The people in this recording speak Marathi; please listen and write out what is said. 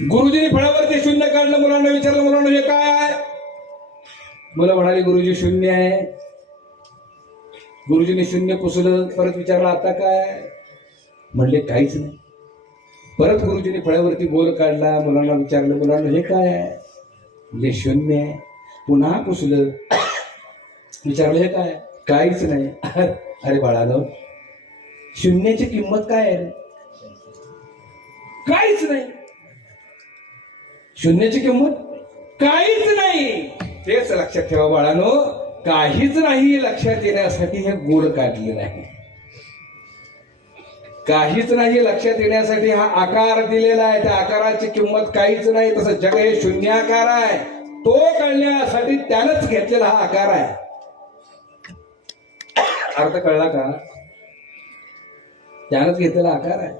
गुरुजींनी फळावरती शून्य काढलं, मुलांना विचारलं, मुलांना हे काय आहे? मुलं म्हणाली गुरुजी शून्य आहे. गुरुजींनी शून्य पुसलं, परत विचारलं आता काय? म्हणले काहीच नाही. परत गुरुजींनी फळावरती गोल काढला, मुलांना विचारलं, मुलांना हे काय आहे? म्हणजे शून्य आहे. पुन्हा पुसलं, विचारलं हे काय? काहीच नाही. अरे बाळानो, शून्याची किंमत काय आहे? काहीच नाही. शून्याची किंमत काहीच नाही. तेच लक्षात ठेवा बाळानो, काहीच नाही लक्षात येण्यासाठी हे गोल काढलेलं आहे. काहीच नाही लक्षात येण्यासाठी हा आकार दिलेला आहे. त्या आकाराची किंमत काहीच नाही. तसं जग हे शून्याकार आहे. तो कळण्यासाठी त्यानंच घेतलेला हा आकार आहे. अर्थ कळला का? त्यानंच घेतलेला आकार आहे.